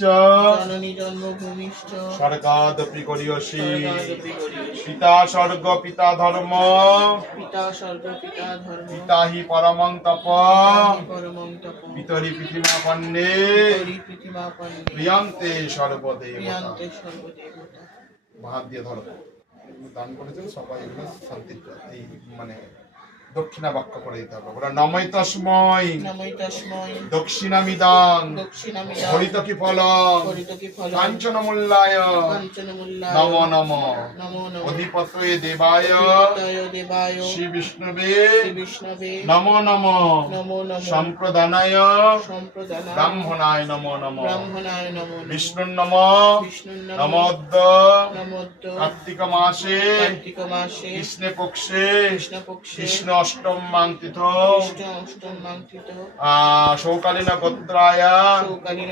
জন্মভূমিশ্চ স্বর্গাদপি পিতা স্বর্গ পিতা ধর্ম। পিতা স্বর্গ পিতা ধর্ম। পিতা হি পরমং তপ। পরমং তপ। পিতরি পৃথিমা পন্নে হরি পৃথিবী পন্নে প্রিয়ান্তে সর্বদেবতা। প্রিয়ান্তে সর্বদেবতা। হাত দিয়ে ধরো দান করেছেন সবাই এগুলো শান্তি এই মানে দক্ষিণা বাক্য করে দিতে হবে। ওরা নমই তস্ময় নমৈ তস্মৈ দক্ষিণামিদান। হরিত কি ফল কাঞ্চন মূল্যায় নম। নম অধিপতয়ে দেবায়। শ্রী বিষ্ণুবে নম নম। সম্প্রদানায়। সম্প্রদান ব্রাহ্মণায় নম নম। ব্রাহ্মণায় নমো নমোদ্দ। কার্তিক মাসে কৃষ্ণে পক্ষে কৃষ্ণ অষ্টম মাঙ্কিত অষ্টম অষ্টম মাঙ্কিত শৌকালীন গোত্রায় শৌকালীন